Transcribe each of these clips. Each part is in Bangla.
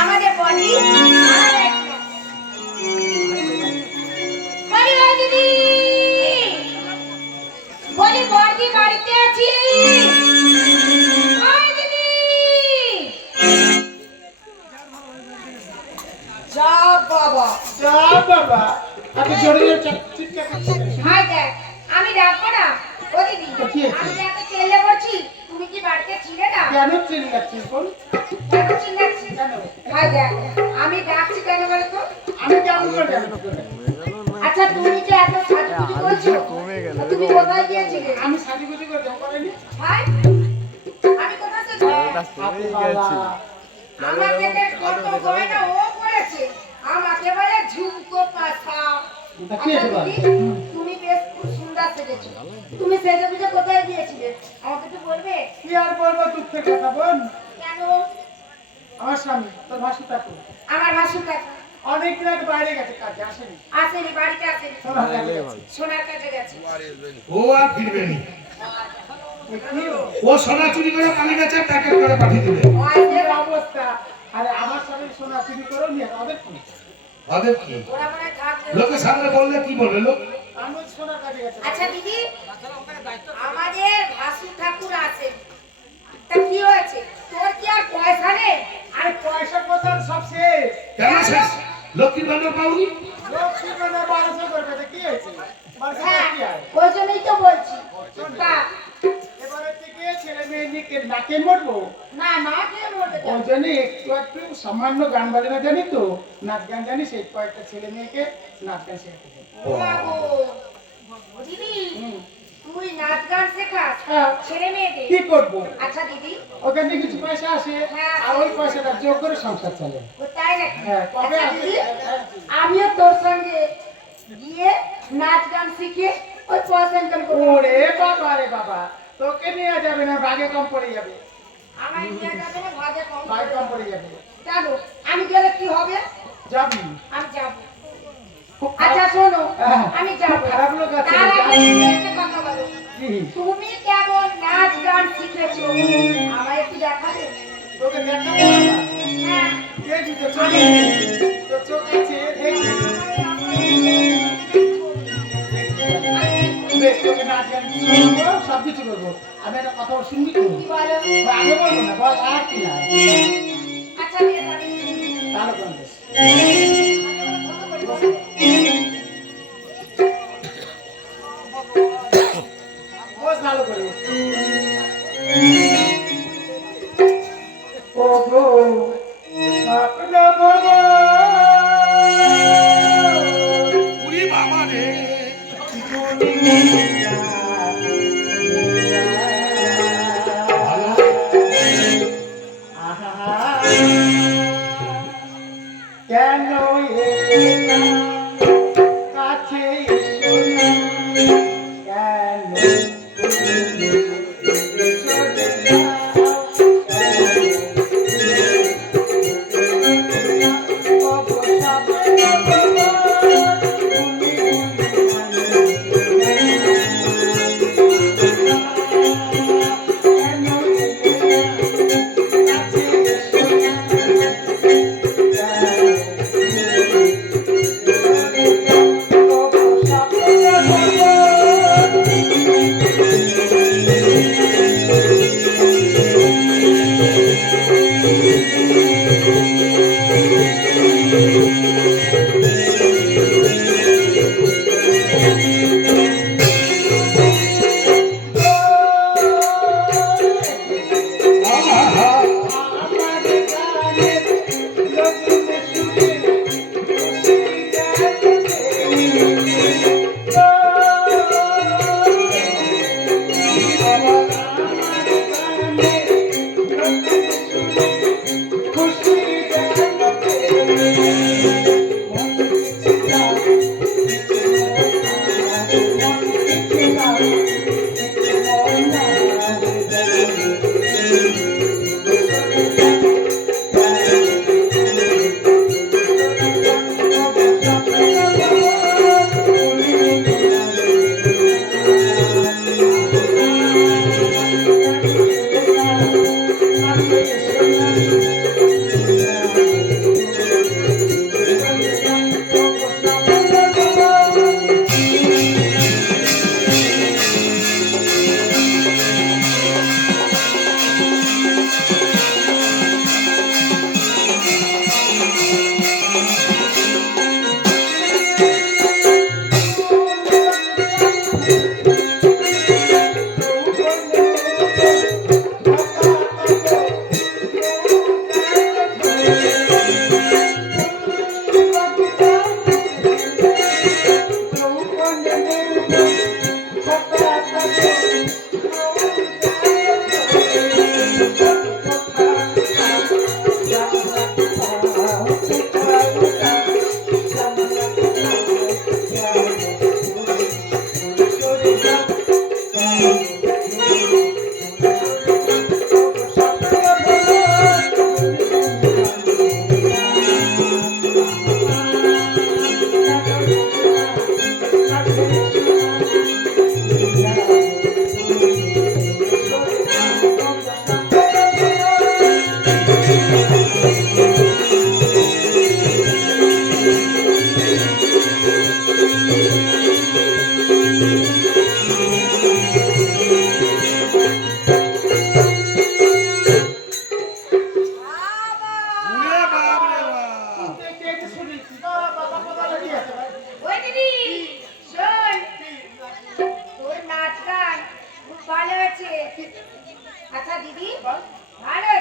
আমাদের বডি দিদি বলি বর্দি বাড়িতে আছি আমি ডাকবো না ও দিদি আমি এত চেল্লে করছি তুমি কি বাড়িতে ছিলে না কেন চিল্লাচ্ছিস বল কেন চিল্লাচ্ছি ভাই দেখ আমি ডাকছি কেন বলো তো আমি কেমন করে জানবো আচ্ছা তুমি যে এত সাজুগুজু করছো তুমি কোথায় গিয়েছিলে আমি সাজুগুজু করে দেবো করেনি ভাই আমি কোথা থেকে আমার থেকে কত গয়না ও করেছে আমাকে বলে ঝুমকো পাছা তুমি বেশ খুব সুন্দর সেজেছো তুমি সেজে বুঝে কোথায় গিয়েছিলে আমাকে একটু বলবে কি আর বলবো দূর থেকে কথা বল কেন আমার স্বামী তোর ভাসু কাকু আমার ভাসুর কাছে অনেক রাত বাইরে গেছে কাজে আসেনি বাড়িতে আসেনি সোনার কাছে গেছে ও আর ফিরবে না ও সোনা চুরি করে পালিয়ে গেছে প্যাকেট করে পাঠিয়ে দিবে অবস্থা আরে আমার স্বামী সোনা চুরি করে নিয়ে ওদের কি ওরা মনে থাকবে লোকের সামনে বললে কি বলবে লোক আমি সোনার কাছে গেছে আচ্ছা দিদি আমাদের ভাসু ঠাকুর আছে তা কি হয়েছে তোর কি আর পয়সা নেই আর পয়সা কোথার সব শেষ কেন শেষ লক্ষ্মীর ভান্ডার পাওনি লক্ষ্মী মানে 1200 করবে তো কি হয়েছে 1200 কি হয় ওই জন্যই তো বলছি তা এবারে থেকে ছেলে মেয়ে নিয়ে নাকে মরবো না না কে বলতে ওই জন্য একটু একটু সামান্য গান বাজনা জানি তো নাচ গান জানি সেই কয়েকটা ছেলে মেয়েকে নাচ গান শেখাতে দেবো বাবু দিদি তুই নাচ গান শেখাস ছেলে মেয়েদের কি করবো আচ্ছা দিদি ওখানে কিছু পয়সা আসে হ্যাঁ। আর ওই পয়সাটা যোগ করে সংসার চলে ও তাই নাকি হ্যাঁ কবে আচ্ছা আসে দিদি আমিও তোর সঙ্গে গিয়ে নাচ গান শিখে ওই পয়সা ইনকাম করবো ওরে বাবা রে বাবা তোকে নিয়ে যাবে না ভাগে কম পড়ে যাবে আমার নিয়ে যাবে না ভাগে কম ভাগে কম পড়ে যাবে কেন আমি গেলে কি হবে যাবি আমি যাব আচ্ছা শোনো হ্যাঁ। আমি যাব খারাপ লোক আছে, তার আগে যাবি। তুমি একটা কথা বলো কি? তুমি কেমন নাচ গান শিখেছো আমায় একটু দেখাবে তোকে দেখাবো না হ্যাঁ দেখবি তো চোখ তো চোখ আছে দেখবি বেশ তোকে নাচ গান করবো সব কিছু করবো আমি একটা কথা শুনবি তো কি বলো আগে বলবো না বল আর কি না আচ্ছা বেশ আমি শুনি। তাহলে বল বেশ বস ভালো করে ও গো আপনা বাবা উরি বাবা রে কেন কাছে কেন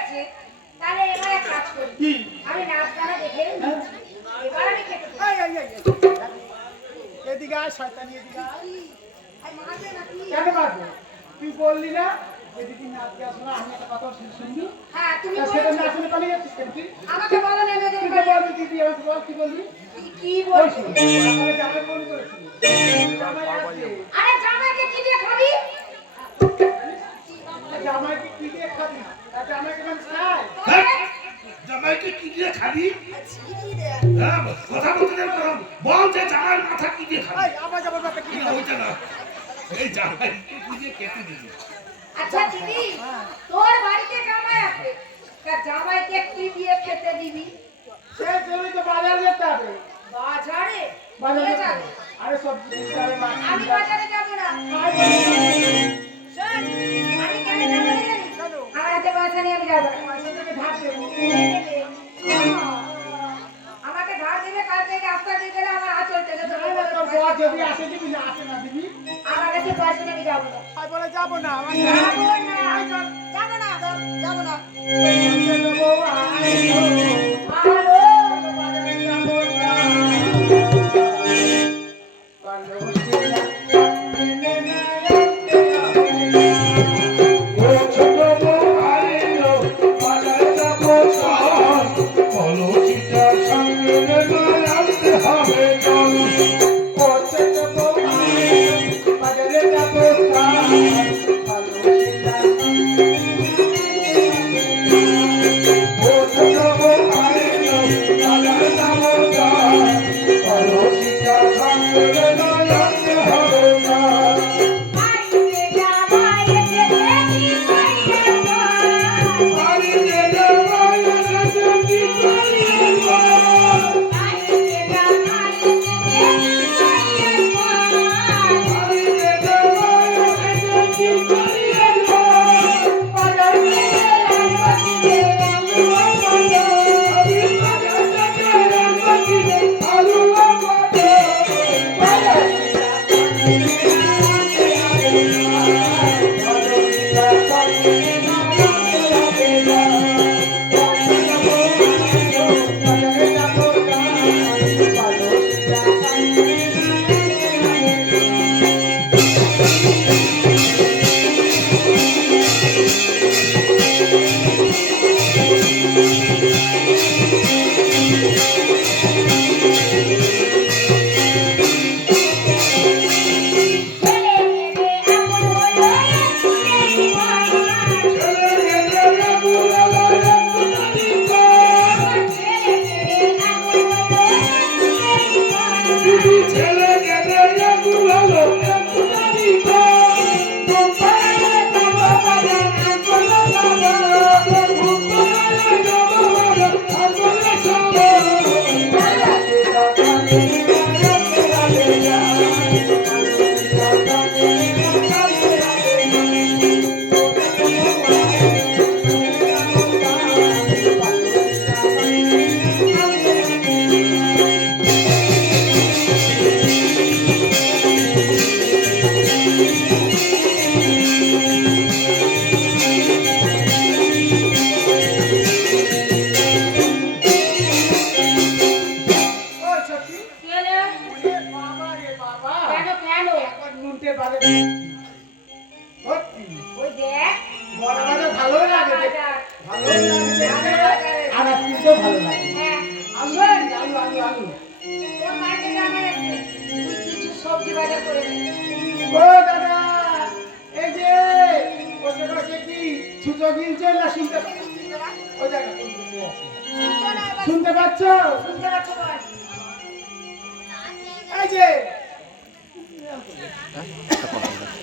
হয়েছে, তাহলে এবার এক কাজ করি। কি? আমি নাচ গানা দেখে হ্যাঁ? এবার আমি খেতে দেবো। এদিকে আয়, শয়তানি এদিকে আয়। আর মারবে নাকি? কেন মারবো? তুই বললি না এদিকে নাচ গাছ শোনা, আমি একটা কথা শুনবি? হ্যাঁ, তুমি তা সেটা বলেছো। না শুনে পালিয়ে যাচ্ছিস কেন তুই? আমাকে বলো না মেয়েদের তুই তো বাড়ি। বলবি দিদি, আমাকে বল কি বলবি? কি ওই বলছো? শোন, সকালে জামাই ফোন করেছিল। জামাই আসবে। আরে জামাইকে কি দিয়ে খাবি? জামাইকে কি দিয়ে খাবি? আর জামাইকে মানুষ খায়? হ্যাঁ? জামাইকে কি দিয়ে খাবি? হ্যাঁ, কথা বলতে দেব না। বল যে জামাই মাথা কি দিয়ে খাবি? এই, আবার যাবার ব্যাপার কি না, খাবি? ওইটা না। এই জামাইকে কি দিয়ে কেটে দিবি? আচ্ছা দিদি, তোর বাড়িতে জামাই আছে, তা জামাইকে কি দিয়ে খেতে দিবি? সেই জন্যই তো বাজার যেতে হবে। বাজারে? বাজার কে যেতে যাবে? হবে। আরে সবজি কিনতে হবে, মাছ আমি কিনতে হবে। বাজারে যাব না। খাই বলে। শোন, আমি কেন যাব না জানিস? আমার হাতে পয়সা নিয়ে আমি যাব না। পয়সা থেকে ধার দেবো। কে দেবে? আমাকে ধার দিবে, কালকে রাস্তা দিয়ে গেলে আমার আঁচল টেনে না, ধরবে, না, তোর পয়সা বর যদি দিবে। আসে দিবি, না আসে না দিবি। আমার কাছে পয়সা নিয়ে আমি যাব না। খাই বলে যাবো না, আমার যাব না, যাব না, যাব না। দেবো, আইও। ভালো। বাজারে যাবো না। কালো শিলা, মেনে নেয় ও ছোট বউ আইলো, বাজারে যাবো চল। কলসিটা সঙ্গে নিয়ে আনতে হবে চল। ও ছোট বউ আইলো, বাজারে যাবো চল। কালো শিলা, ও ছোট বউ আইলো, বাজারে যাবো চল। কলসিটা সঙ্গে নিয়ে আনতে হবে চল। আইতে জামাইকে দেখি মাইয়া গো। বাড়িতে জামাই এসেছে কি করিয়ে গো? আইতে জামাইকে দেখি মাইয়া গো। বাড়িতে জামাই এসেছে কি করিয়ে গো? বাজারে গেলাম বসিয়ে আলু বাজারে। আমি বাজার থেকে রান্না কিনে আলু বাজারে। ছেলে গেলে বুড়ালা একটু জানি গো। দিদি ছেলে গেলে বুড়ালো একটু জানি গো। ঘুমপাড়ায় যাবো বাজার, আঙ্গুলে যাবো। ঘুমপাড়ায় যাবো বাজার, আঙ্গুলে যাবো। ওই সত্যি? ওরে বাবা রে বাবা। একবার নুনটে বাজে। সত্যি। ওই দেখ, বড় বাজার ভালোই লাগে দেখতে। বাজার। ভালোই লাগে দেখতে। আর কিনতেও ভালো লাগে। হ্যাঁ, আলু, আলু, আলু, আলু। তোর বাড়িতে জামাই আছে, তুই কিছু সবজি বাজার করে নে। ও দাদা, এই যে বসে বসে কি ছুতো গিলছে না শুনতে পাচ্ছ? ওই দেখো, কোন দিকে আছে। শুনছো না এবার? শুনতে পাচ্ছ? শুনতে পাচ্ছ বল? এই যে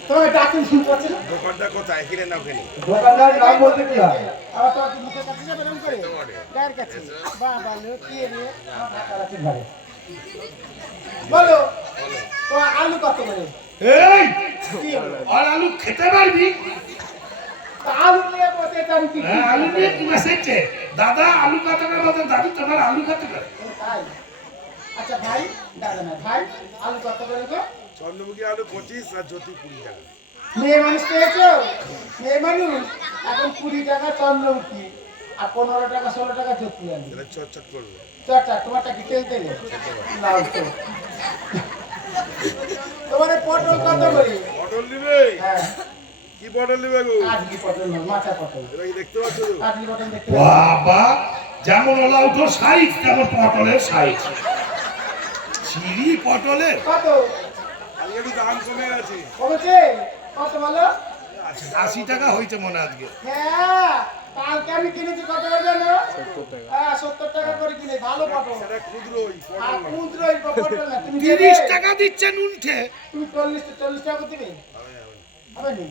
তোমার ডাকুন শুনতে পাচ্ছ না? দোকানটা কোথায় কিনে নাও কেন দোকানদার নাম বলতে কি হয়? আবার তো আপনি মুখের কাছে যাবেন এরম করে? গায়ের কাছে। বাহ, বাহ, লুকিয়ে নিয়ে আমার ভাতার আছে ঘরে। বলো, তো আলু কত করে? এই কি হলো? আর আলু খেতে পারবি? তা আলু নিয়ে বসে এটা আমি কি হ্যাঁ, আলু নিয়ে কি বসেছে? দাদা আলু কত করে বলতেন, দাদু তোমার আলু কত করে? ও তাই? আচ্ছা ভাই, দাদা না ভাই, আলু কত করে তো? চন্দ্রমুখী আলু 25 আর জ্যোতি 20 টাকা মেয়ে মানুষ পেয়েছো? মেয়ে মানুষ এখন 20 টাকা চন্দ্রমুখী। আর 15 টাকা 16 টাকা চটকি আনবি। এটা চটচট করবে। চটচট তোমারটা কি তেল তেলে? না তো। তোমার এই পটল কত করে? পটল নিবে? হ্যাঁ, কি পটল নিবে গো? কাজলি পটল নয়, মাচা পটল। এটা কি দেখতে পাচ্ছ তো? কাজলি পটল দেখতে পাচ্ছ? বাবা যেমন ওলা উঠো সাইজ তেমন পটলের সাইজ। চিড়ি পটলের কত? আজকে একটু দাম কমে গেছে। কমেছে? কত বলো? 80 টাকা হয়েছে মনে হয় আজকে। হ্যাঁ, কালকে আমি কিনেছি কত করে জানো? 70 টাকা। হ্যাঁ, 70 টাকা করে কিনে ভালো পটল। সেটা ক্ষুদ্রই আর পটল না। কুঁদরোই পটল না, তুমি 30 দেবে? টাকা দিচ্ছেন উল্টে। তুমি 40 টাকা করে দিবে? হবে নি।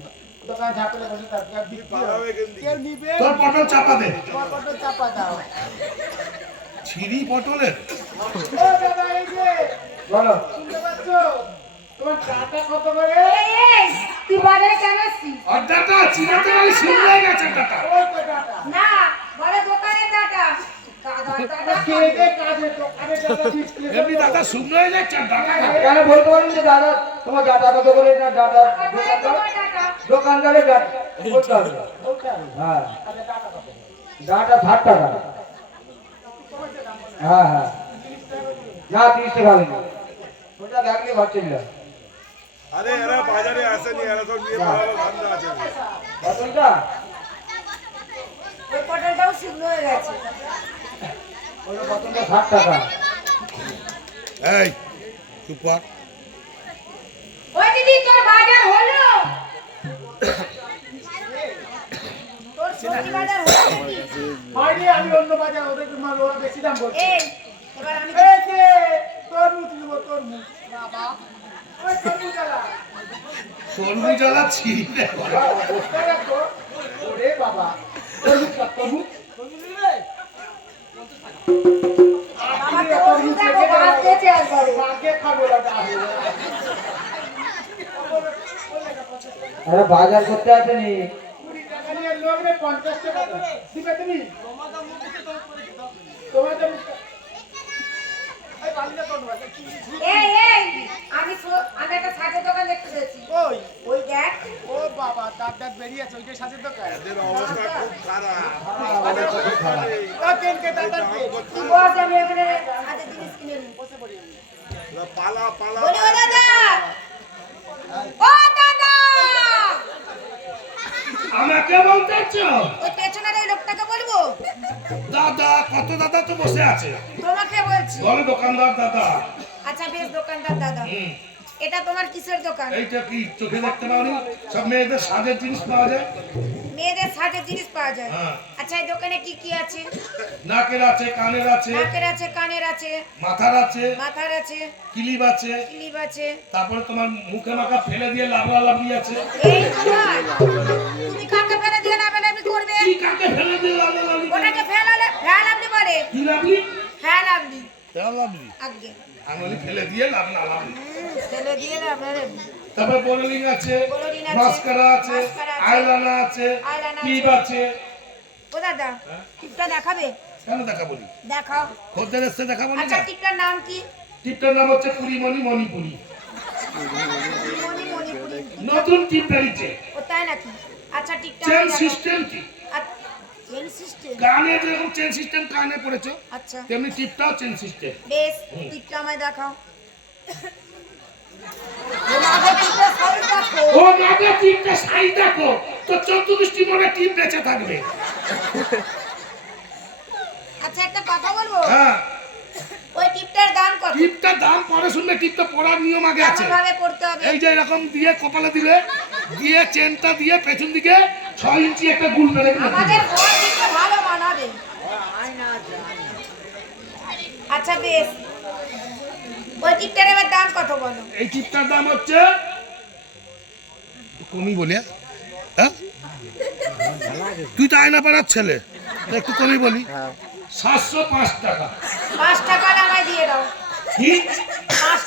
দোকান ঝাপলে বসে থাকবে, আর বিক্রি পালাবে হবে। কেন দিকে? কেউ নিবে? তোর পটল চাপা দে। তোমার পটল চাপা দাও। চিড়ি পটলের ও দাদা, এই যে, বলো, শুনতে পাচ্ছ? তোমার টাকা কত করে? এই, তুই বাজারে কেন আসছিস? অর্ডারটা চিনাতে পারি শুনলে গেছে টাকা। ওই তো টাকা। না, বলে দোকানের টাকা। গাধার টাকা। খেয়ে দে কাজে, দোকানে টাকা বিক্রি করে। এমনি দাদা শুনলে গেছে টাকা। কেন বলতে পারেন যে দাদা তোমার ডাটা কত করে না ডাটা আর বলে তোমার টাকা। দোকানদারের ডাটা বলতে হবে বলতে হবে। হ্যাঁ তাহলে টাকা কত? ডাটা 60 টাকা হ্যাঁ হ্যাঁ না 30 টাকা নেই ওটা দেখলে ঘর চলে যাবে আরে এরা বাজারে আসেনি, এরা সব নিয়ে পালাবার ধান্দা আছে। পটলটা ওই পটলটাও শুকনো হয়ে গেছে। ওই পটলটা 60 টাকা এই চুপ কর। ওই দিদি, তোর বাজার হলো? তোর সবজি বাজার হলো দিদি? হয়নি, আমি অন্য বাজার ওদের মাল ওরা বেশি দাম বলছে। এই, এবার আমি এই যে, তরমুজ নিব, তরমুজ। বাবা, ওই তরমুজ আলা। তরমুজ জ্বালা চিড়ি দেবো। বসতে রাখো। ওরে বাবা, তরমুজ কাট, তরমুজ। তরমুজ নিবে? বাবা তরমুজ দেখো, বাস দিয়েছে একবারে। আগে খাবো না, আগে। আরে বাজার করতে আসেনি 20 টাকা নিয়ে লোক রে, 50 টাকা দিবে তুমি? তোমার তো মুখ- এই বালিটা কোন বাজে? এই, আমি একটা শাকের দোকান দেখতে পেয়েছি। ওই, ওই দেখ। ও বাবা, দাঁত দাঁত বেরিয়ে আছে, ওইটাই সাজের দোকান। এদের অবস্থা খুব খারাপ। কেনকে দাঁত দাঁত বেরিয়ে? তুই বস, আমি এখানে শাকের জিনিস কিনে নিই। বসে পড়ি আমি। এরা পালা পালা বলি, ও দাদা, ও দাদা, আমাকে বলতেছ ওই পেছনের এই লোকটাকে বলবো? দাদা? কত দাদা তো বসে আছে। তোমাকে বলছি। বলে দোকানদার দাদা। আচ্ছা বেশ, দোকানদার দাদা, এটা তোমার কিসের দোকান? এইটা কি চোখে দেখতে পাওনি? সব মেয়েদের সাজের জিনিস পাওয়া যায়। মেয়েদের সাজের জিনিস পাওয়া যায়। হ্যাঁ। আচ্ছা, এই দোকানে কি কি আছে? নাকের আছে, কানের আছে, নাকের আছে, কানের আছে, মাথার আছে, মাথার আছে, ক্লিপ আছে, ক্লিপ আছে। তারপরে তোমার মুখে মাখা ফেলে দিয়ে লাবড়া লাবড়ি আছে। এই তোমার, তুমি কাকে ফেলে দিয়ে লাভালাভি করবে? কি কাকে ফেলে দিয়ে লাবড়া লাবড়ি? ওটাকে ফেলালাভি বলে। কি লাবড়ি? ফেলালাভি ফেলা লাবড়ি। আগে আমি বলি ফেলে দিয়ে লাবড়া লাবড়ি। ফেলে দিয়ে লাভালাভি। তারপর বোরলিং আছে, বোরলিং আছে, মাস্কারা আছে, মাস্কারা আছে, আইলানা আছে, আইলানা ক্লিপ আছে। ও দাদা, টিপটা দেখাবে? কেন দেখা বলি? দেখাও। খদ্দের এসে দেখাবো না? আচ্ছা, টিপটার নাম কি? টিপটার নাম হচ্ছে পুরিমণি মণিপুরি। মণিপুরি। নতুন টিপ বেরিয়েছে, ও তাই নাকি? আচ্ছা, টিপটা চেন আমায় দেখাও। System tip. Chain system? কানে যেরকম চেন সিস্টেম কানে পড়েছো, আচ্ছা তেমনি টিপটাও চেন সিস্টেম। বেশ, টিপটা আমায় দেখাও। ও নাকে টিপটা সাইজ দেখো। ও নাকে টিপটা সাইজ দেখো, তো 14 মনে টিপ বেঁচে থাকবে। আচ্ছা, একটা কথা বলবো? হ্যাঁ, ওই টিপটার দাম কত? টিপটার দাম পরে শুনলে, টিপটা পড়ার নিয়ম আগে আছে। কেমন ভাবে পড়তে হবে? এই যে এরকম দিয়ে কপালে দিলে, দিয়ে চেনটা দিয়ে পেছন দিকে 6 ইঞ্চি একটা গুল মেরে দিলে। আমাদের ঘর টিপটা ভালো মানাবে। আচ্ছা বেশ, ওই টিপটার এবার দাম কত বলো? এই টিপটার দাম হচ্ছে, কমই বলি, হ্যাঁ তুই তো আয়না পাড়ার ছেলে, তো একটু কমই বলি। 705 টাকা। 5 টাকা আমায় দিয়ে দাও। কি?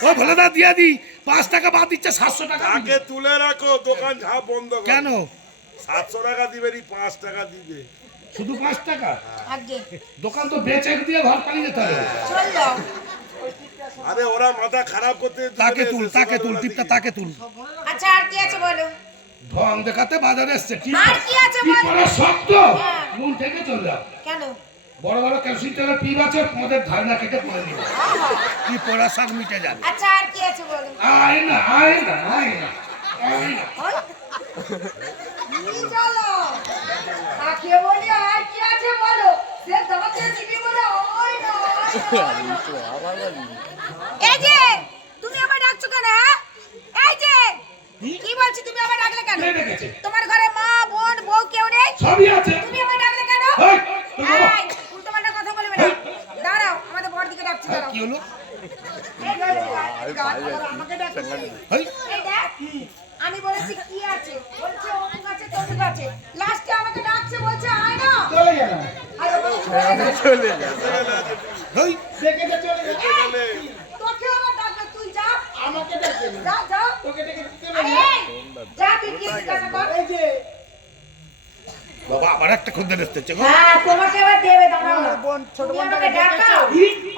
ও ভালো দা দিয়ে দি, 5 টাকা বাদ দিচ্ছে, 700 টাকা দিবি। আগে তুলে রাখো, দোকান ঝাপ বন্ধ করো। কেন? 700 টাকা দিবে নি, 5 টাকা দিবে। শুধু 5 টাকা? আগে দোকান তো বেচে দিয়ে ঘর পালিয়ে যেতে হবে। চল দাও। আরে ওরা মাথা খারাপ করতে তাকে তুল, তাকে তুল, টিপটা তাকে তুল। আচ্ছা, আর কি আছে বলো? ঢং দেখাতে বাজারে এসছে কি আর কি আছে কি বল? করা শক্ত হ্যাঁ। নুন থেকে চলে যাও কেন? বড় বড় ক্যালসিয়াম তেলের পিপ আছে তোমাদের ধারণা কেটে করে নিবে কি পড়া শাক মিটে যাবে আচ্ছা আর কি আছে বলো? আয় না আয় না আয় না আয় না ওই নিয়ে চলো। তাকে বলি আর কি আছে বলো? সে তোমাকে দিবি বলে ওই না। এই যে তুমি আমায় ডাকছো কেন? হ্যাঁ এই যে কি বলছি তুমি আমায় ডাকলে কেন? কে ডেকেছে? তোমার ঘরে মা বোন বউ কেউ নেই? সবই আছে তুমি আমায় ডাকলে কেন? এই, তুমি বাবা। এই উল্টোপাল্টা কথা বলবে না। দাঁড়াও আমাদের বড় দিকে ডাকছি দাঁড়াও। কি হলো এই গাছ, আমাকে ডাকছে। এই, এই দেখ, আমি বলেছি কি আছে বলছে অমুক আছে তমুক আছে লাস্টে আমাকে ডাকছে বলছে আয় না চলে যা না আর ও বলছে, চলে যা। এই, দেখে যে চলে যা এই, তোকে আবার ডাকবে তুই যা আমাকে ডাকবে না। যা যা তোকে ডেকে দিতে আরে হবে। এই, যা তুই কি জিজ্ঞাসা কর। এই যে বাবা আবার একটা খদ্দের এসতেছে গো হ্যাঁ তোমাকে আবার দেবে দাঁড়াও না। আমার বোন ছোট তুমি বোনটাকে আমাকে ডেকেছো ডাকাও।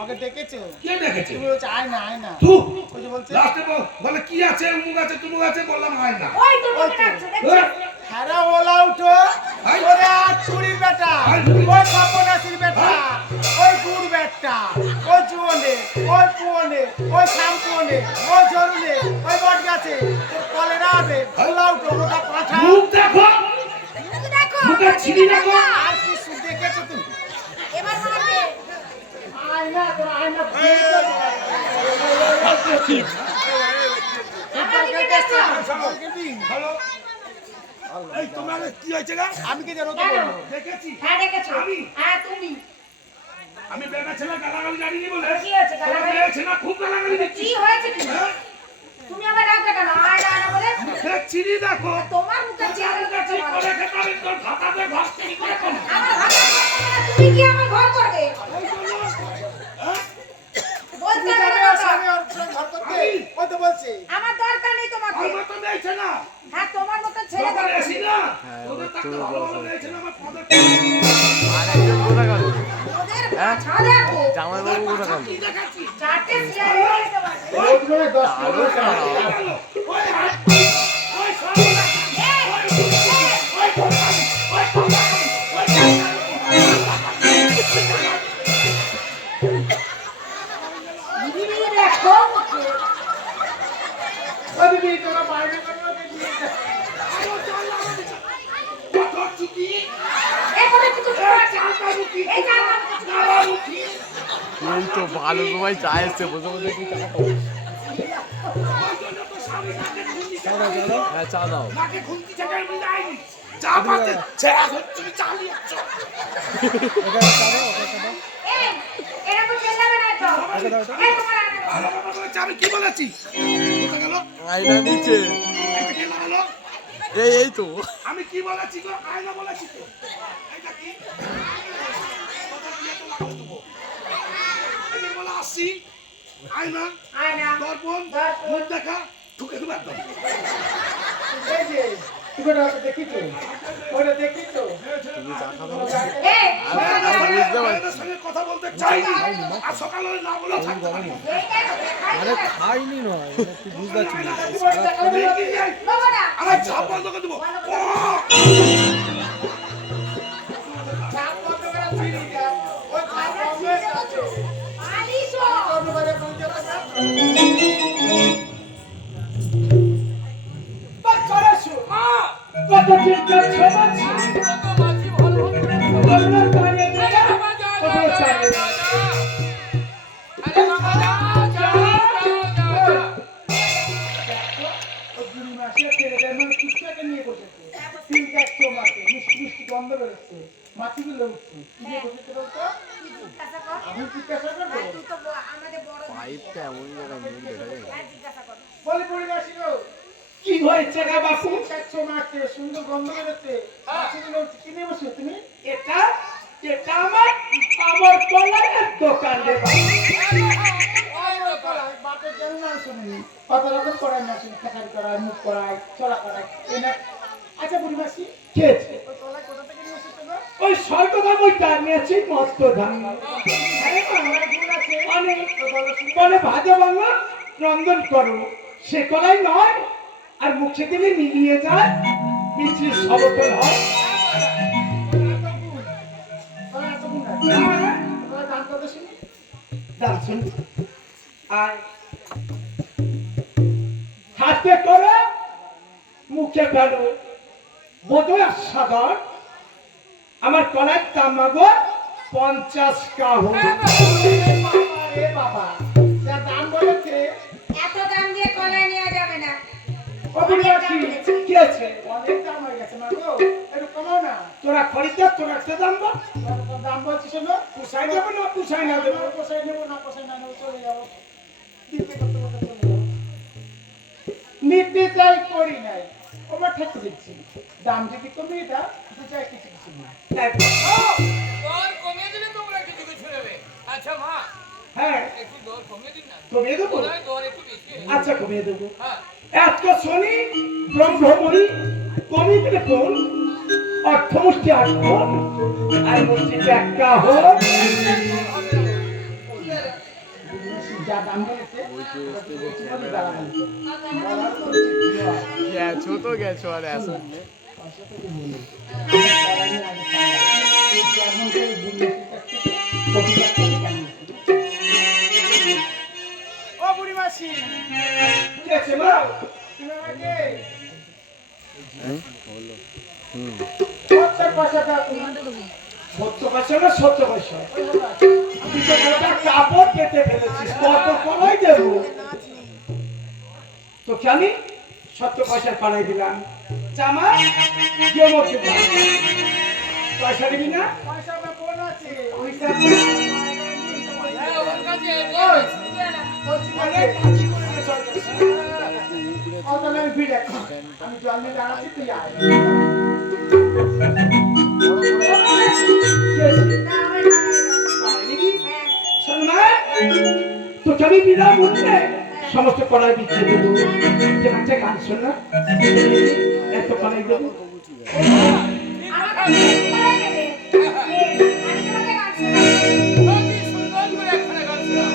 ওকে ডেকেছো কে ডেকেছে তুমি বলছো আয় না আয় না তু ওই যে বলছে লাস্টে বলে কি আছে মুখ আছে তুমুক আছে বললাম আয় না ওই তো তোকে ডাকছে দেখছিস? হারা ওলা উঠো আই। ওরে আর চুরির বেটা আই। ওই খপনাসির বেটা ওই গুড় বেটা ওই জুয়নে ওই পুয়নে ওই শামপুয়নে ওই জরুনে ওই বট গাছে তোর কলেরা হবে ওলা উঠো ওটা পাঠা মুখ দেখো মুখ দেখো মুখে ছিলি দেখো আর কি শুধু দেখেছো তুমি এবার মারবে আয় না তোর আয় না আমার দিকে দেখো হ্যালো এই তোমার কি হয়েছে না আমি কি জানো তো কেন? বলবো দেখেছি হ্যাঁ দেখেছো আমি? হ্যাঁ তুমি আমি বেটা ছেলে গালাগালি জানিনি বলে কি হয়েছে গালাগালি? বেটা ছেলে খুব গালাগালি দিচ্ছি কি হয়েছে কি তুমি আমার ডাকলে কেন আয় না আয় না বলে দেখছি নি দেখো তোমার মুখে চেহারা দেখছি দেখতে করে ভালো। খেতাবেন তোর ভাতাতে ভাসতে কি করে কোন আমার ভাত তুমি কি আমার ঘর করবে বলতে তুমি হবে যাবে না ওর তো। স্বামী ওর সঙ্গে ঘর করতে ও তো বলছে আমার দরকার নেই তোমাকে আর মতো নেইছে না হ্যাঁ তোমার মতো ছেলে তোমার দরকার এসি নেই। না ওদের থাকতে ভালো ভালো নেইছে না আমার পদের ওদের পাছা দেখো কি দেখাচ্ছি চারটে সিয়ার হয়ে গেছে বাস। রোজ করে 10 করে ওই হাত ওই সব এই, এই, ওই কথা ওই কথা দিদি দেখো ও দিদি তোরা বাইরে করো দিয়ে কত চুকি এই করে কিছু এই জায়গা এই তো ভালো সময় চা এসছে বসে বসে কি চা খাবো হ্যাঁ চা দাও নাকে খুন্তি থেকে আমি যাইনি চা পাতে ছেড়া তুমি চালিয়ে যাচ্ছ এই এরকম চেল্লাবে না তো এই তোমার আগে দাও। ভালো কথা বলেছে আমি কি বলেছি কোথা গেল আয়না নিচে এটা কে লাগালো এই তো আমি কি বলেছি গো আয়না বলেছি তো এটা কি কথা দিয়ে তো লাগাবো দেবো এদের বলে আসছি আয়না আয় না দর্পণ দর্পণ। মুখ দেখা ঠুকে দেবো একদম এই যে তুমি ওটা দেখিছো ওটা দেখিছো এই আমি বুঝতে পারছি এদের সঙ্গে কথা বলতে চাই আর সকালে না বলেও থাকতে পারি এই দেখো দেখাই খাইনি নয় তুই বুঝতে পারছিস না দেখি যাই বাবা না আমার ঝাপ বন্ধ করে দেবো চাপ কত করে ফিরি যা ওই চাপ কমে আছে আলিশো কত করে বলতে পারছ বাচ্চারাশো কত চিন্তা ছমাছি কত পারে দিটা কত পারে মাছিগুলো উঠছে কি দিয়ে বসেছে বলতো কি জিজ্ঞাসা কর আমি জিজ্ঞাসা করবো আর তুই তো আমাদের বড় পাইপটা এমন জায়গায় মুখ দেখা যায় আর জিজ্ঞাসা কর বলে পরিবাসী কি হয়েছে রে বাপু কাচ্ছো মাছে সুন্দর গন্ধ বেরোচ্ছে মাছিগুলো উঠছে কি নিয়ে বসে তুমি এটা এটা আমার পলায়ের দোকান রে বাপের জন্য না শুনি কত রকম করায় না শুনি খেসারি করায় মুখ করায় চলা করায় এনে আচ্ছা পরিবাসী কে আছে ওই তলায় কোথা থেকে নিয়ে এসেছো গো ওই স্বর্গধাম ওই টার নিয়েছি মস্ত ধাম আরে আমার গুণ আছে অনেক বলে ভাজা বাংলা রন্ধন করো সে কলাই নয় আর মুখে দিলে মিলিয়ে যায় বিচির সমতল হয়। দাম শুন। আর হাতে করে মুখে ফেলো বোধহয় সাধারণ আমার কলার তামাগো 50 কাহু। রে বাবা যা দাম বলেছে এত দাম দিয়ে কলাই নেওয়া যাবে না। অবিনাশী কি আছে অনেক দাম হয়ে গেছে মাগো একটু কমাও না। তোরা খরিদ্দার তোরা একটা দাম বল। দাম বলছিস না পোষাই দেবো না পোষাই না দেবো। পোষাই নেবো না পোষাই না নেবো চলে যাবো দিতে করতে করতে চলে যাবো। নির্দিতাই করি নাই ওবার ঠেকে দিচ্ছি দাম যদি কমিয়ে দাও দু চাই কিছু কিছু না। দর কমিয়ে দিলে তোমরা কিছু কিছু নেবে। আচ্ছা মা, হ্যাঁ একটু দর কমিয়ে দিন না। কমিয়ে দেবো। মনে হয় দর একটু বেশি হয়েছে। আচ্ছা কমিয়ে দেবো। হ্যাঁ, এত শনি ব্রহ্মমণি কমিয়ে দিলে কোন অর্থমুষ্টি আটকন আর মুষ্টিতে একটা হোক যা দাম বলেছে গেছো তো গেছো আর এখন নেই। ও বুড়ি মাসি কি আছে মা তুমি আমাকে হুম 70 পয়সা দাও। 70 পয়সা না 70 পয়সা তুই তো গোটা কাপড় কেটে ফেলেছিস কত কমাই দেবো তো জানি 70 পয়সার পাড়াই দিলাম জামা কেউ মধ্যে পয়সা দিবি না পয়সা আমার বোন আছে হ্যাঁ, ওর কাছে আমি জল নিয়ে দাঁড়াচ্ছি তুই আয় না আমার তোকে আমি বিদায় বলতে সমস্ত কড়াই বিছিয়ে দেবো যে একটা গান শোন না এত কড়াই দেবো আমাকে কলাই দেবে। আমি তোমাকে গান শোনাবো। কি সুন্দর করে একখানা গান শোনাও।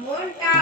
মনটা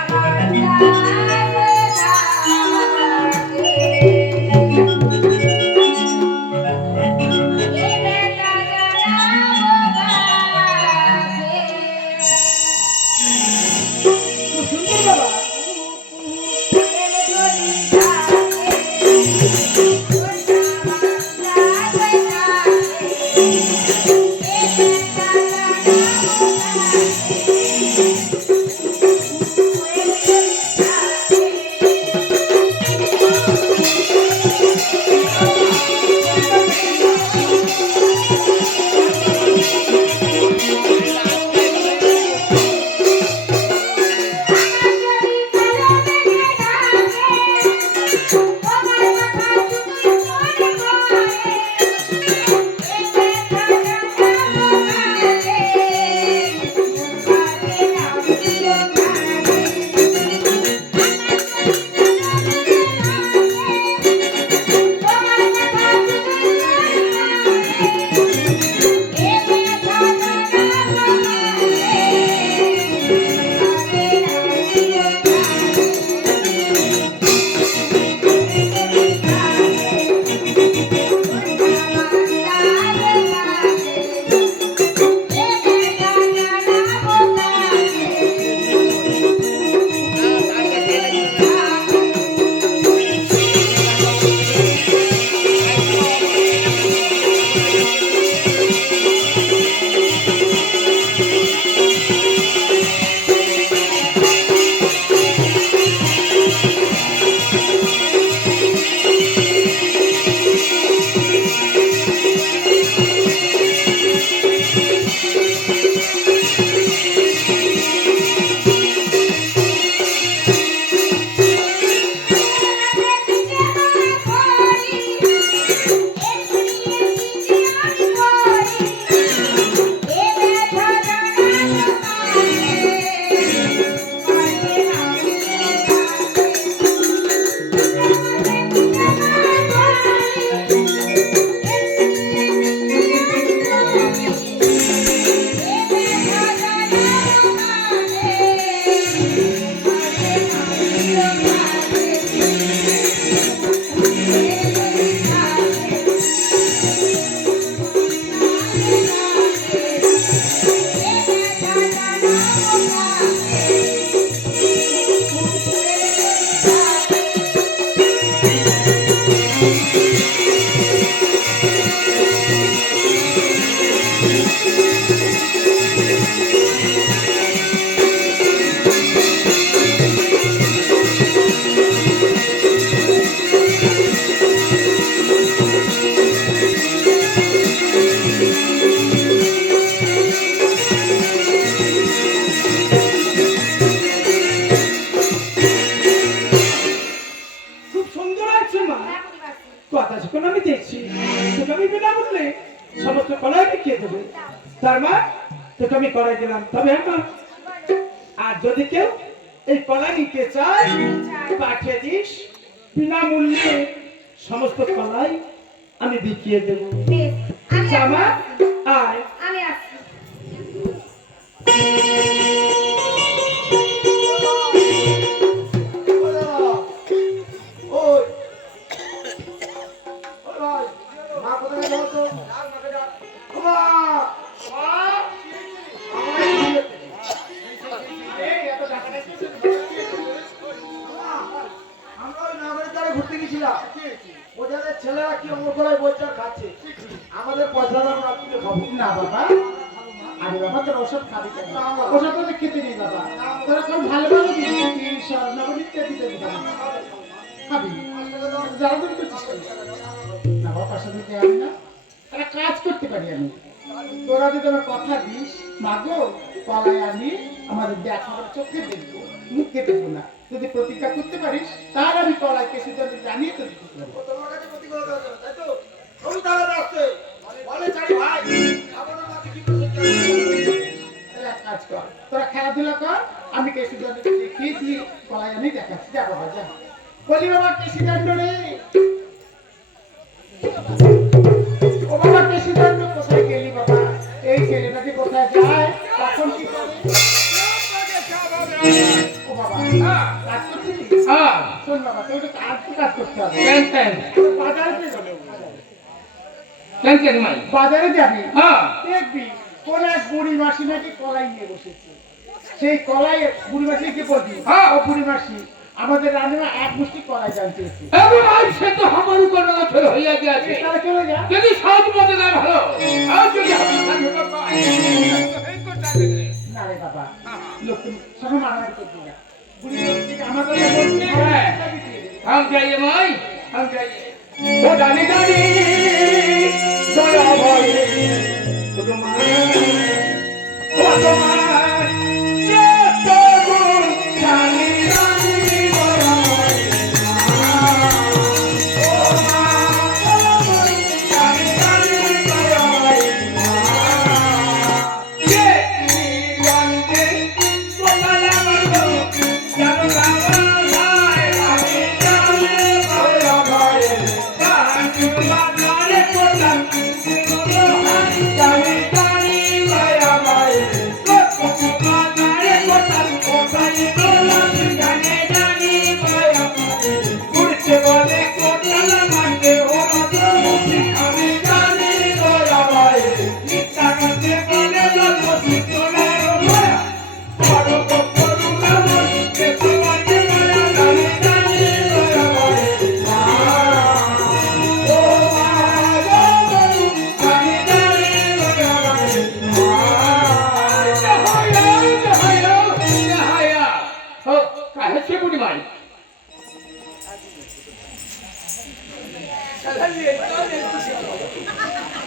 বিকিয়ে দেবে। তার মা তোকে আমি কলাই দিলাম, তবে হ্যাঁ মা, আর যদি কেউ এই কলা নিতে চায় পাঠিয়ে দিস, বিনামূল্যে সমস্ত কলাই আমি বিকিয়ে দেবো। বেশ, আমি এখন জামা আসছি। আয়। আমি আসছি। ওই ভাই, মা কোথায় গেল তো? ও মা! আমরা ওই নাগরের দ্বারা ঘুরতে গেছিলাম। ওদের ছেলেরা কি অমর করায় বলছে আর খাচ্ছে। আমাদের পয়সা দাম রাখতে খাবো না বাবা, আরে বাবা তোর ওসব খাবি কেন? ওসব তো খেতে নেই বাবা, তোরা কোন ভালো ভালো দিচ্ছিস স্বর্ণবরী ইত্যাদি দেবি খাবি, যারা দিন করছিস না বাবা, পাশে দিতে আমি না, একটা কাজ করতে পারি আমি। তোরা যদি আমার কথা দিস মাগো কলাই আমি আমাদের দেখার চোখে দেখবো, মুখে দেখবো না, যদি প্রতিজ্ঞা করতে পারিস তাহলে আমি কলাই কেসে তোদের জানিয়ে তো দিতে পারবো। তোমার কাছে প্রতিজ্ঞা করতে হবে, তাই তো? ওই তারা রাস্তে বলে চারি ভাই আমাদের মাঝে কি প্রতিজ্ঞা তাহলে এক কাজ কর, তোরা খেলাধুলা কর, আমি কেসি দণ্ডকে দেখিয়ে দিয়ে কলাই আমি দেখাচ্ছি। যা বাবা যা, বলি বাবা কেসি দণ্ড রে, ও বাবা কেসি দণ্ড কোথায় গেলি বাবা? এই ছেলেটাকে কোথায় যায় তখন কি করে? ও বাবা কাজ করছিস? হ্যাঁ শোন বাবা, তোর একটু কাজ করতে হবে। কেন কেন তোর বাজারে যাবি, কেন কেন মাই বাজারে যাবি, হ্যাঁ দেখবি কোন এক বুড়ি মাসি নাকি কলাই নিয়ে বসেছে। সেই বুড়ি মাসিকে বলবি, হ্যাঁ। ও বুড়ি মাসি আমাদের রান্না এক মুষ্টি কলাই জানতে এসেছে। আমি ভাই সে তো আমার উপর নজর হইয়া গিয়াছে। তাহলে চলে যা। যদি সব মতে না ভালো আর যদি আমি স্বাধীনতা পাই এই করতে দেবে না রে বাবা, লোক সঙ্গে মারামারি করবি না। বুড়ি মাসিকে আমার কথা বলছি, হ্যাঁ। हम जाइए माई हम जाइए वो जाने जाने दया भाई तो तुम्हारे वो तुम्हारे ये तो गुण जाने जाने दया भाई ओ जाने जाने दया भाई ये जानते वो काला मर्दो जानो कावा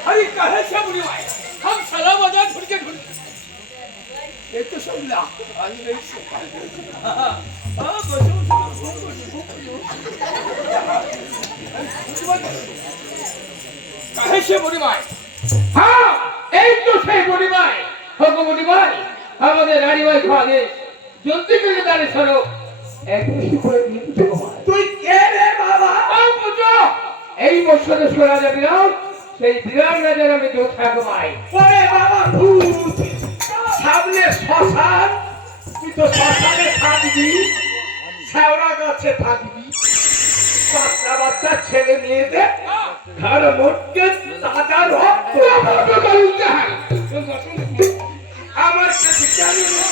अरे कहे से बुरी भाई हम सलाम बाजार ढूंढ के ढूंढ ये तो सब ला आज नहीं से हां कहे से बुरी भाई हां एक तो से बुरी भाई हो बुरी भाई আমাদের রানী ভাই খাগে জলদি করে দাঁড়িয়ে চলো এক মিনিট করে দিয়ে দেবো তুই কে রে বাবা আই বুঝো এই বছরে সোনা যাবে না সেই বিরাট রাজার আমি দূর থাকবো ভাই ওরে বাবা ভূত সামনে শ্মশান তুই তো শ্মশানে থাকবি শেওড়া গাছে থাকবি বাচ্চা বাচ্চা ছেলে মেয়েদের ঘর মোটকে তাজা রক্ত আমার কাছে জানি না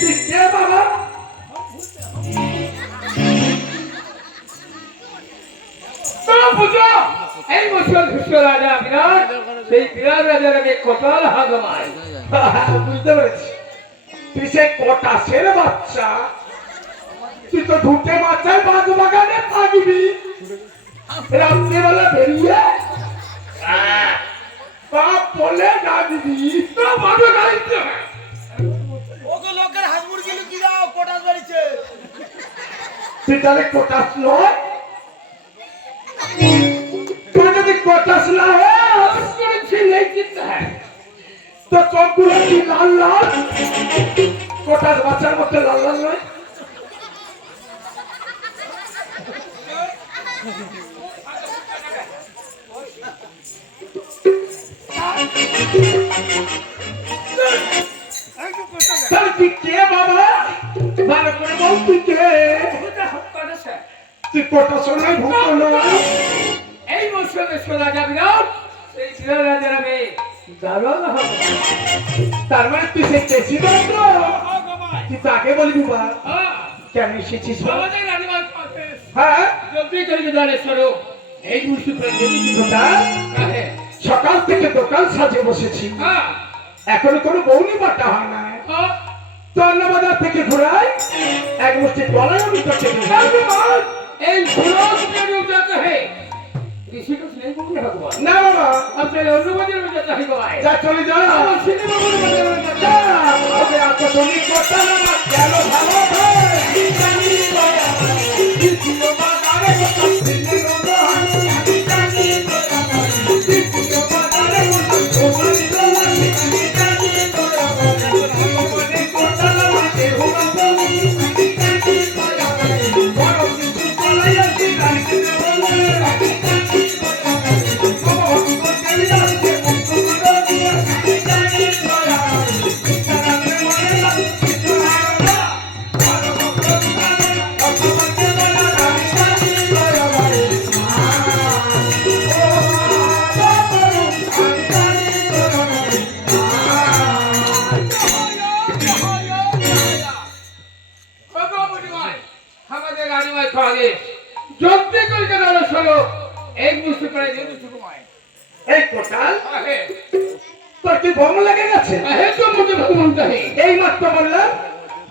তুই কে বাবা এই বছর বিশ্ব রাজা বিরাট সেই বিরাট রাজার আগে কোটাল হাগমায় বুঝতে পেরেছি তুই সে কটা ছের বাচ্চা তুই তো ঢুকে মাথায় বাগ বাগানে থাকবি রাত্রিবেলা বেরিয়ে বাপ বলে ডাকবি তো বাবা গাইতে ওগো লোকের হাঁস মুরগি লুকি দাও কোটাস বাড়িছে তুই তাহলে কোটাস নয় কোটাস লাল করেছি নেই চিন্তা হ্যাঁ তো চোখগুলো কি লাল লাল কোটাস বাচ্চার মধ্যে লাল লাল নয় তাহলে তুই কে বাবা ভালো করে বল তুই কে তুই কোটাস নয় ভূত নয় এই মৌসুমে শোনা যাবে না সেই ছেলেরা যাবে দারুণ হবে তার মানে তুই সেই প্রেসিডেন্ট তুই তাকে বলবি বা কেন এসেছিস বা? আমাদের রানীমার কাছে হ্যাঁ জলদি করে দাঁড়ে সরো এই মৌসুমে যদি কথা হ্যাঁ সকাল থেকে দোকান সাজে বসেছি হ্যাঁ এখনো কোনো বউনি বাটা হয় না তো অন্নবাজার থেকে ঘুরাই এক মুষ্টি গলায় আমি তোকে দিলাম। এই ঘোড়া তুমি উঠাতে হে ঋষিকেশ নেই বলতে ভগবান না বাবা আপনার অনুবাদের মধ্যে চাহি গলায় যা চলে যা আমার সিনেমা বলে মধ্যে যা, ওকে এত তুমি কথা না গেল ভালো ভাই। দ্বিতীয় বাজারে কোথাও ছিনে রোদো হয়, আমি জানি তোরা ভাই। দ্বিতীয় বাজারে কোথাও ছিনে রোদো হয়, আমি জানি তোরা ভাই। ভগবানের কথা না কেহ না বলি, আমি জানি তোরা ভাই। বড় কিছু চলে আসি, রাখতে বলে, আমি জানি তোরা ভাই। ভগবান করতে যাচ্ছে, মুক্ত দিয়ে, আমি জানি তোরা ভাই। ইচ্ছারাতে মনে লাগে, কিছু হারো না। ভালো ভক্ত বিমানে, ভগবানকে বলা, আমি জানি তোরা ভাই। আমাদের রানীমার খাওয়াগে জলদি করে দাঁড়ো সরো এক মুষ্টি করে যেতে সুকুমায় এই কোটাল আহে তোর কি বম লেগে গেছে আহে তো মুঝে ভগবান চাহে এই মাত্র বললাম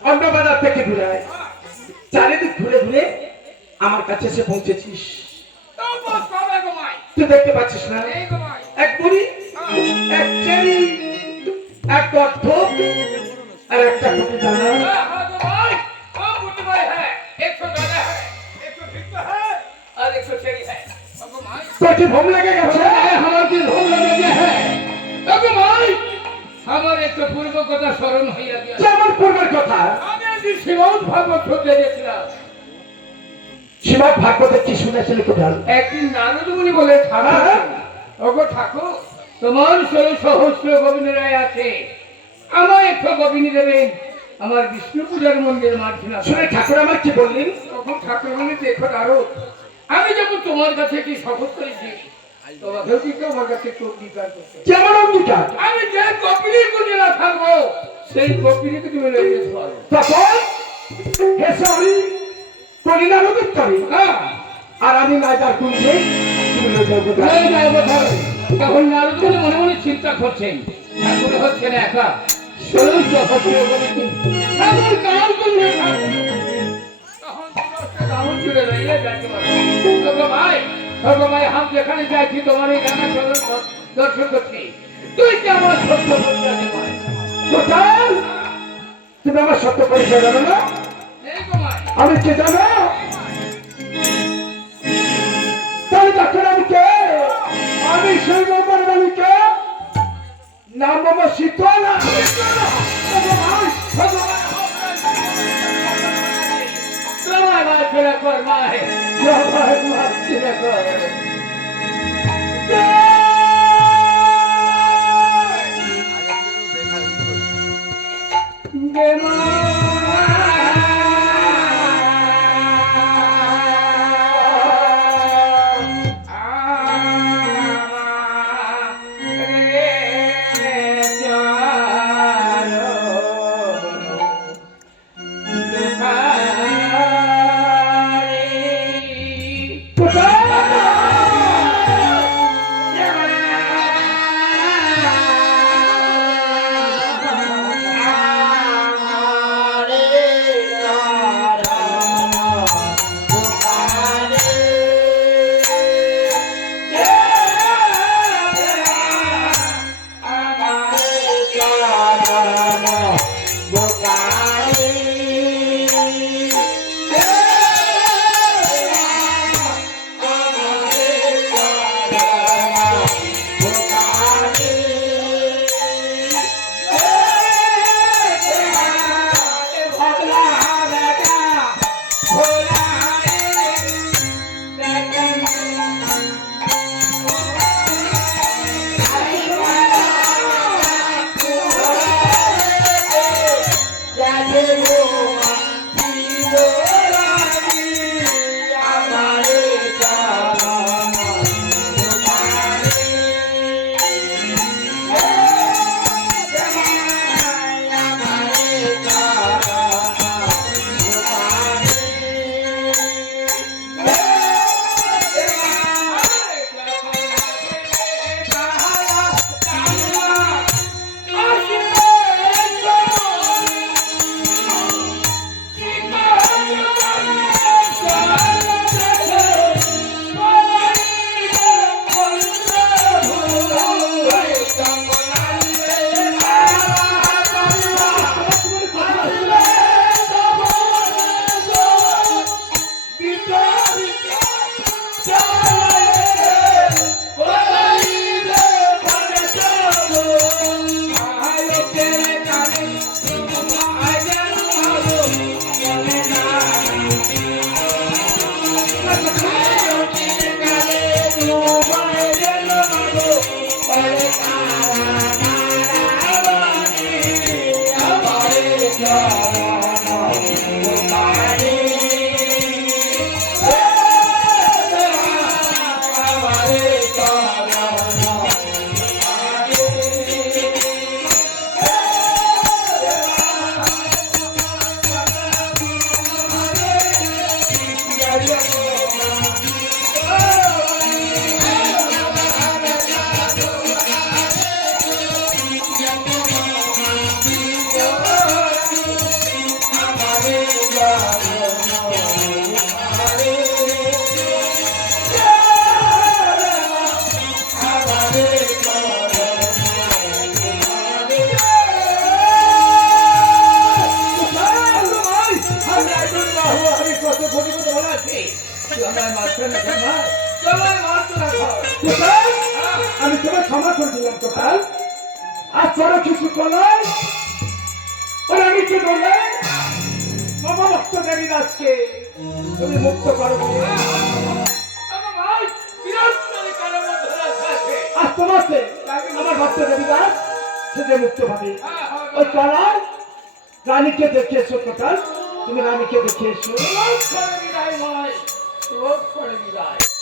অন্নবাজার থেকে ঘুরায় চারিদিক ঘুরে ঘুরে আমার কাছে এসে পৌঁছেছিস তো বস কবে ঘুমায় তুই দেখতে পাচ্ছিস না এই ঘুমায় এক বুড়ি এক চেরি এক গর্ধ আর একটা কুটি দানা हाँ तो भाई वो बुढ़ी भाई है 100 दाना है 100 फिक्का है और 100 चेरी है अब भाई তোর কি ভম লেগে গেছে हमारे दिल हो लगे गया है अब भाई हमारे तो पूर्व कथा स्मरण हो गया যেমন পূর্বের কথা हमें भी शिवाउत भागवत छोड़े दिया সীমা ভাগবতে কি শুনেছিলি কোটাল एक दिन नारद मुनि बोले ठाकुर ओगो ठाकुर তোমার 16 সহস্র গোবিন্দ রায় আছে আমার একটা গোবিনী দেবেন আমার বিষ্ণু পূজার মন্দির মার্জনা শুনে ঠাকুর আমার কি বললেন তখন ঠাকুর বলে দেখো নারদ আমি যখন তোমার কাছে কি শপথ করেছি তোমাকেও কিন্তু আমার কাছে একটু অঙ্গীকার করতে হবে। যেমন অঙ্গীকার আমি যে কপিলি কুঞ্জলা থাকবো সেই কপিলিকে তুমি লয়ে যেতে পারো তখন হেসে আমি করি না রোগিত করি হ্যাঁ আর আমি না যার কুঞ্জে তুমি লয়ে যাও কোথায়? লয়ে যাও কোথায়? তখন নারদ বলে মনে মনে চিন্তা করছেন ঠাকুর হচ্ছেন একা 16 সহস্র গোবিন্দ ঠাকুর কাল করবে তখন তোমার দামন চলে রইলে যাকে পারো ওগো ভাই हम যেখানে যাচ্ছি তোমার এই রানা চরণ দর্শন করছি তুই কি আমার সত্য পরিচয় দেবাই কোথায়? তুমি আমার সত্য পরিচয় জানো না এই গো ভাই আমি কে জানো তাহলে দেখো আমি কে আমি সেই ব্যাপার বলি কে নাম বাবা শীতলা তোমার ভাই ফেরা কর মাই সবাই মারছি দেখো আমি তোমার ক্ষমা করে দিলাম টোটাল আর তোরা কিছু করলাই ওরা আমি কি বললে বাবা ভক্ত দেবী দাসকে তুমি মুক্ত করো আর তোমাকে আমার ভক্ত দেবী দাস সে যে মুক্ত ভাবে ওই কলার রানীকে দেখিয়েছো টোটাল তুমি রানীকে দেখিয়েছো বিদায়